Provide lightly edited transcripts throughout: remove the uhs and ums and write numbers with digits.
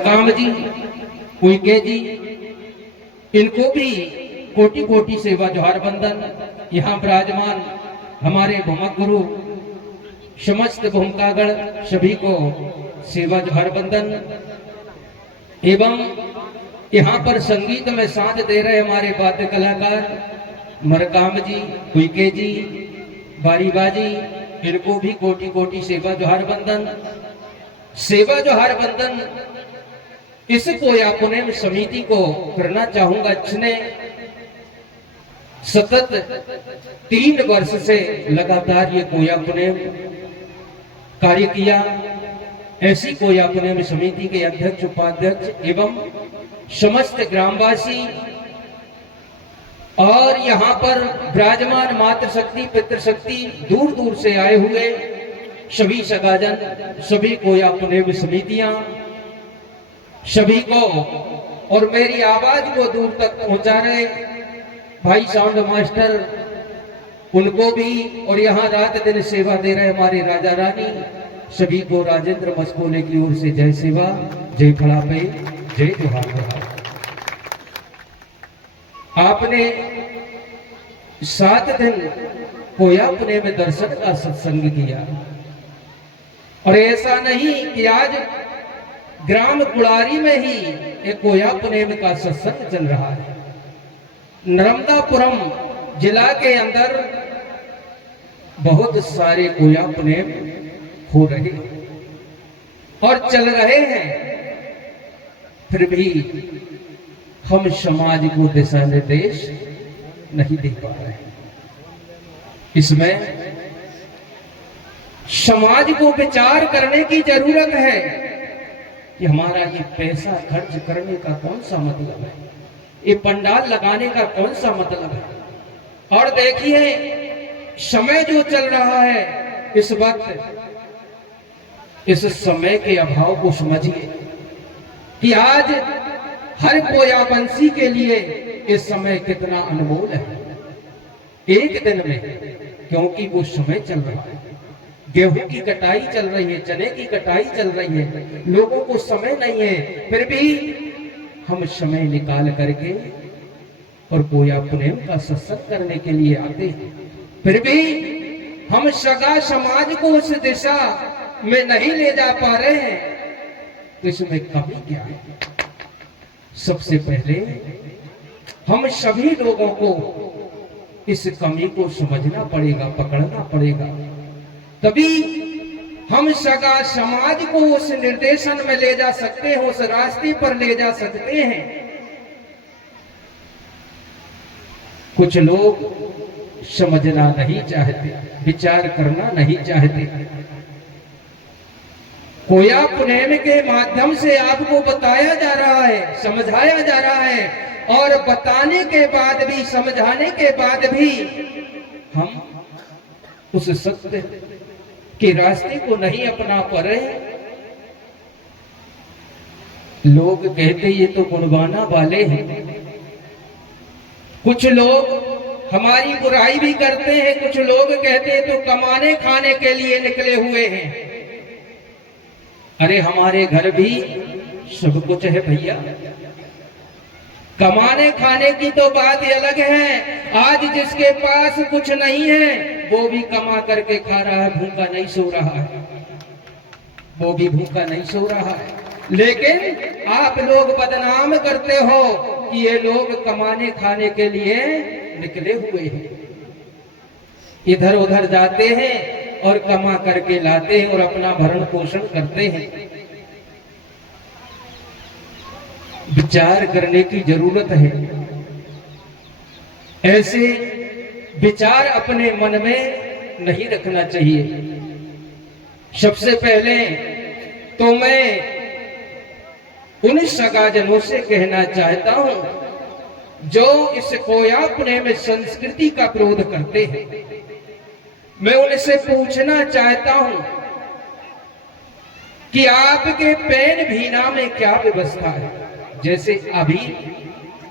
काम जी, उइके जी, इनको भी कोटि कोटि सेवा जोहार बंदन। यहाँ विराजमान हमारे भूमक गुरु समस्त भूमिकागण सभी को सेवा जोहार बंदन। एवं यहाँ पर संगीत में साथ दे रहे हमारे वाद्य कलाकार मरकाम जी, उइके जी, बारीबाजी, इनको भी कोटि कोटि सेवा जोहार बंदन। सेवा जोहार बंदन इसको या पुणे समिति को करना चाहूंगा। इसने सतत 3 वर्ष से लगातार ये कोया पुणे कार्य किया। ऐसी कोया पुणे समिति के अध्यक्ष, उपाध्यक्ष एवं समस्त ग्रामवासी और यहाँ पर विराजमान मातृशक्ति, पितृशक्ति, दूर दूर से आए हुए सभी सगाजन, सभी कोया पुणे समितियां, सभी को और मेरी आवाज को दूर तक पहुंचा रहे भाई साउंड मास्टर, उनको भी, और यहाँ रात दिन सेवा दे रहे हमारे राजा रानी, सभी को राजेंद्र मस्कोले की ओर से जय सेवा, जय फलापे, जय जोहार। आपने 7 दिन कोया पुणे में दर्शन का सत्संग किया और ऐसा नहीं कि आज ग्राम कुड़ारी में ही एक कोया पुणे का सत्संग चल रहा है। नर्मदापुरम जिला के अंदर बहुत सारे कोया पुणे हो रहे और चल रहे हैं, फिर भी हम समाज को दिशा निर्देश नहीं दे पा रहे। इसमें समाज को विचार करने की जरूरत है कि हमारा ये पैसा खर्च करने का कौन सा मतलब है, ये पंडाल लगाने का कौन सा मतलब है। और देखिए समय जो चल रहा है इस वक्त, इस समय के अभाव को समझिए कि आज हर कोयावंशी के लिए इस समय कितना अनमोल है। एक दिन में, क्योंकि वो समय चल रहा है, गेहूं की कटाई चल रही है, चने की कटाई चल रही है, लोगों को समय नहीं है, फिर भी हम समय निकाल करके और कोया पुणे का सत्संग करने के लिए आते हैं। फिर भी हम सगा समाज को उस दिशा में नहीं ले जा पा रहे हैं, तो इसमें कमी क्या है? सबसे पहले हम सभी लोगों को इस कमी को समझना पड़ेगा, पकड़ना पड़ेगा, तभी हम सगा समाज को उस निर्देशन में ले जा सकते हैं, उस रास्ते पर ले जा सकते हैं। कुछ लोग समझना नहीं चाहते, विचार करना नहीं चाहते। कोया पुणे के माध्यम से आपको बताया जा रहा है, समझाया जा रहा है, और बताने के बाद भी, समझाने के बाद भी हम उस सत्य के रास्ते को नहीं अपना पा रहे। लोग कहते ये तो गुणगाना वाले हैं, कुछ लोग हमारी बुराई भी करते हैं, कुछ लोग कहते हैं तो कमाने खाने के लिए निकले हुए हैं। अरे हमारे घर भी सब कुछ है भैया, कमाने खाने की तो बात ही अलग है। आज जिसके पास कुछ नहीं है वो भी कमा करके खा रहा है, भूखा नहीं सो रहा है, वो भी भूखा नहीं सो रहा है। लेकिन आप लोग बदनाम करते हो कि ये लोग कमाने खाने के लिए निकले हुए हैं, इधर उधर जाते हैं और कमा करके लाते हैं और अपना भरण पोषण करते हैं। विचार करने की जरूरत है। ऐसे विचार अपने मन में नहीं रखना चाहिए। सबसे पहले तो मैं उन सगाजनों से कहना चाहता हूं जो इस कोया पुणे में संस्कृति का विरोध करते हैं। मैं उनसे पूछना चाहता हूं कि आपके पैन भीना में क्या व्यवस्था है। जैसे अभी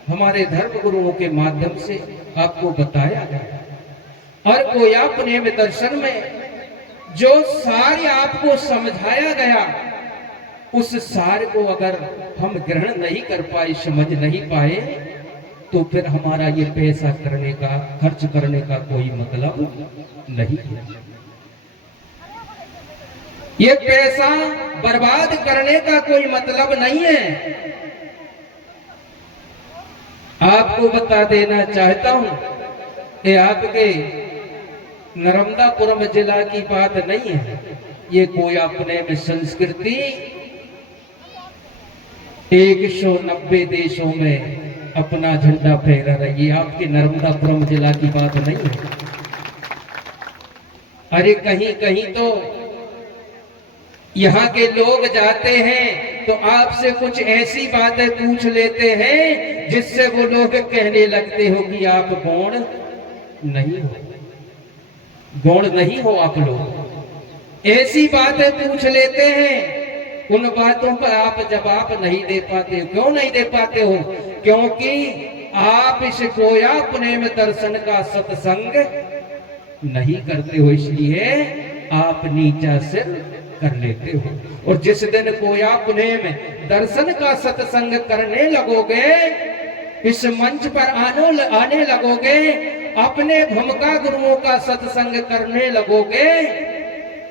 हमारे धर्म गुरुओं के माध्यम से आपको बताया गया और कोया पुणे में दर्शन में जो सारी आपको समझाया गया उस सार को अगर हम ग्रहण नहीं कर पाए, समझ नहीं पाए, तो फिर हमारा ये पैसा करने का, खर्च करने का कोई मतलब नहीं है। ये पैसा बर्बाद करने का कोई मतलब नहीं है। आपको बता देना चाहता हूं, ये आपके नर्मदापुरम जिला की बात नहीं है, ये कोई अपने में संस्कृति 190 देशों में अपना झंडा फहरा रही है। आपके नर्मदापुरम जिला की बात नहीं है। अरे कहीं कहीं तो यहाँ के लोग जाते हैं तो आपसे कुछ ऐसी बातें पूछ लेते हैं जिससे वो लोग कहने लगते हो कि आप गौण नहीं हो, गौण नहीं हो आप लोग। ऐसी बातें पूछ लेते हैं, उन बातों पर आप जवाब नहीं दे पाते। क्यों नहीं दे पाते हो? क्योंकि आप इस गोया अपने में दर्शन का सत्संग नहीं करते हो, इसलिए आप नीचा सिर कर लेते हो। और जिस दिन गोया अपने में दर्शन का सत्संग करने लगोगे, इस मंच पर आने लगोगे, अपने भूमिका गुरुओं का सत्संग करने लगोगे,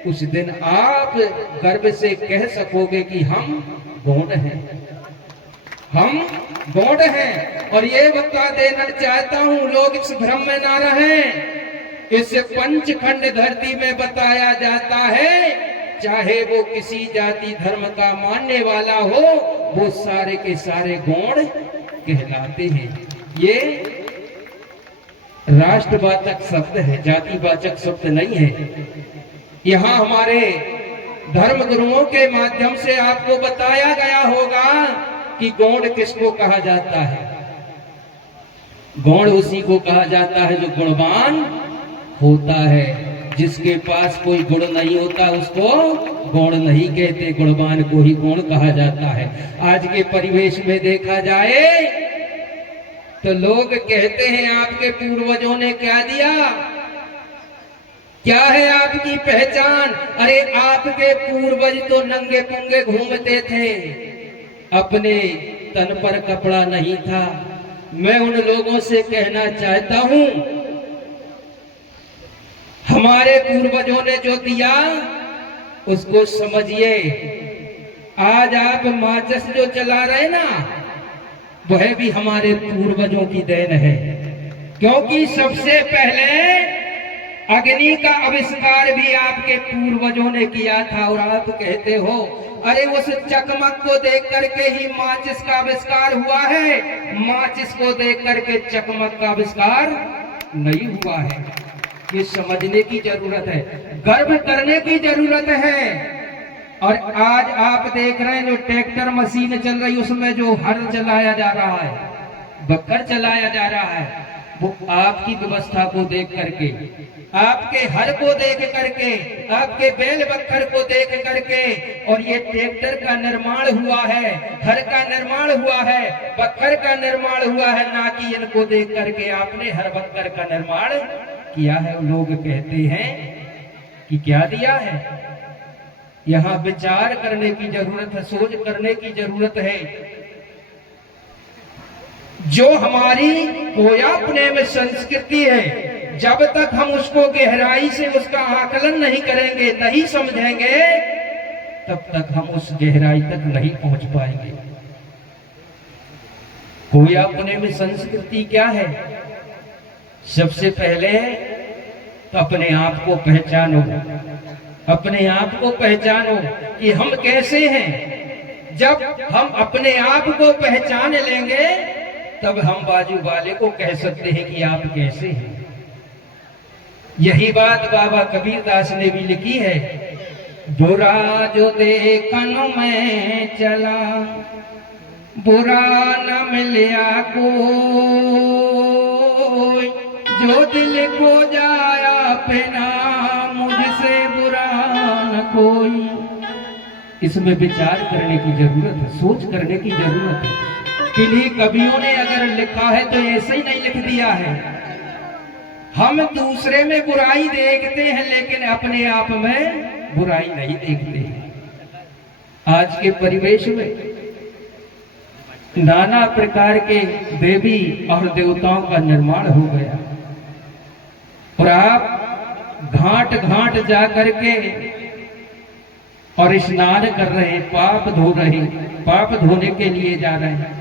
उस दिन आप गर्व से कह सकोगे कि हम गौण हैं, हम गौण हैं। और ये बता देना चाहता हूं, लोग इस भ्रम में ना रहें। इस पंचखंड धरती में बताया जाता है, चाहे वो किसी जाति धर्म का मानने वाला हो, वो सारे के सारे गौण कहलाते हैं। ये राष्ट्रवाचक शब्द है, जातिवाचक शब्द नहीं है। यहाँ हमारे धर्म गुरुओं के माध्यम से आपको बताया गया होगा कि गौण किसको कहा जाता है। गौण उसी को कहा जाता है जो गुणवान होता है। जिसके पास कोई गुण नहीं होता उसको गौण नहीं कहते, गुणवान को ही गौण कहा जाता है। आज के परिवेश में देखा जाए तो लोग कहते हैं आपके पूर्वजों ने क्या दिया, क्या है आपकी पहचान? अरे आपके पूर्वज तो नंगे पुंगे घूमते थे, अपने तन पर कपड़ा नहीं था। मैं उन लोगों से कहना चाहता हूं, हमारे पूर्वजों ने जो दिया उसको समझिए। आज आप माचिस जो चला रहे ना, वह भी हमारे पूर्वजों की देन है, क्योंकि सबसे पहले अग्नि का आविष्कार भी आपके पूर्वजों ने किया था। और आप कहते हो अरे उस चकमक को देख करके ही माचिस का आविष्कार हुआ है, माचिस को देख करके चकमक का आविष्कार नहीं हुआ है। ये समझने की जरूरत है, गर्व करने की जरूरत है। और आज आप देख रहे हैं जो ट्रैक्टर मशीन चल रही, उसमें जो हल चलाया जा रहा है, बक्कर चलाया जा रहा है, वो आपकी व्यवस्था को देख करके, आपके हल को देख करके, आपके बैल बक्खर को देख करके। और ये ट्रैक्टर का निर्माण हुआ है, हल का निर्माण हुआ है, बक्खर का निर्माण हुआ है, ना कि इनको देख करके आपने हर बक्खर का निर्माण किया है। लोग कहते हैं कि क्या दिया है। यहाँ विचार करने की जरूरत है, सोच करने की जरूरत है। जो हमारी गोयापने में संस्कृति है, जब तक हम उसको गहराई से उसका आकलन नहीं करेंगे, नहीं समझेंगे, तब तक हम उस गहराई तक नहीं पहुंच पाएंगे। गोयापने में संस्कृति क्या है? सबसे पहले तो अपने आप को पहचानो, अपने आप को पहचानो कि हम कैसे हैं। जब हम अपने आप को पहचान लेंगे तब हम बाजू वाले को कह सकते हैं कि आप कैसे हैं। यही बात बाबा कबीरदास ने भी लिखी है, बुरा जो देखन में चला, बुरा न मिलया कोई, जो दिल को जाया अपना, मुझसे बुरा न कोई। इसमें विचार करने की जरूरत है, सोच करने की जरूरत है। किन्हीं कवियों ने अगर लिखा है तो ऐसे ही नहीं लिख दिया है। हम दूसरे में बुराई देखते हैं लेकिन अपने आप में बुराई नहीं देखते हैं। आज के परिवेश में नाना प्रकार के देवी और देवताओं का निर्माण हो गया और आप घाट घाट जा करके और स्नान कर रहे हैं, पाप धो रहे हैं, पाप धोने के लिए जा रहे हैं।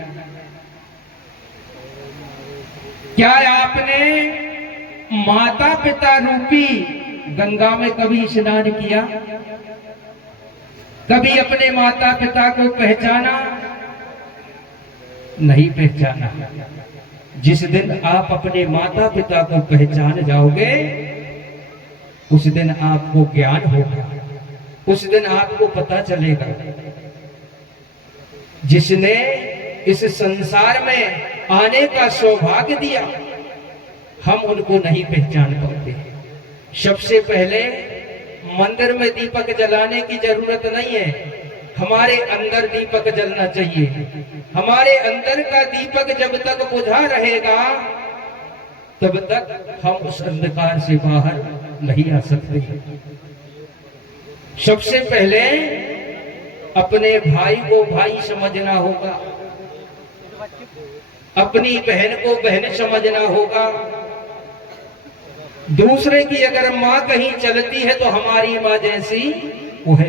क्या आपने माता पिता रूपी गंगा में कभी स्नान किया? कभी अपने माता पिता को पहचाना? नहीं पहचाना। जिस दिन आप अपने माता पिता को पहचान जाओगे उस दिन आपको ज्ञान होगा, उस दिन आपको पता चलेगा जिसने इस संसार में आने का सौभाग्य दिया हम उनको नहीं पहचान पाते। सबसे पहले मंदिर में दीपक जलाने की जरूरत नहीं है, हमारे अंदर दीपक जलना चाहिए। हमारे अंदर का दीपक जब तक बुझा रहेगा तब तक हम उस अंधकार से बाहर नहीं आ सकते। सबसे पहले अपने भाई को भाई समझना होगा, अपनी बहन को बहन समझना होगा। दूसरे की अगर मां कहीं चलती है तो हमारी मां जैसी वो है।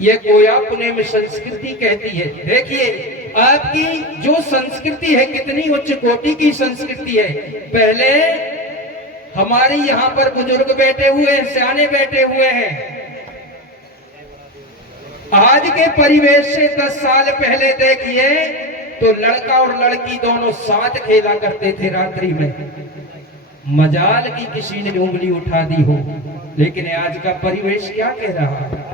यह गोया पुणे में संस्कृति कहती है। देखिए आपकी जो संस्कृति है कितनी उच्च कोटि की संस्कृति है। पहले हमारे यहाँ पर बुजुर्ग बैठे हुए हैं, सियाने बैठे हुए हैं। आज के परिवेश से 10 साल पहले देखिए तो लड़का और लड़की दोनों साथ खेला करते थे रात्रि में। मजाल की किसी ने उंगली उठा दी हो, लेकिन आज का परिवेश क्या कह रहा है?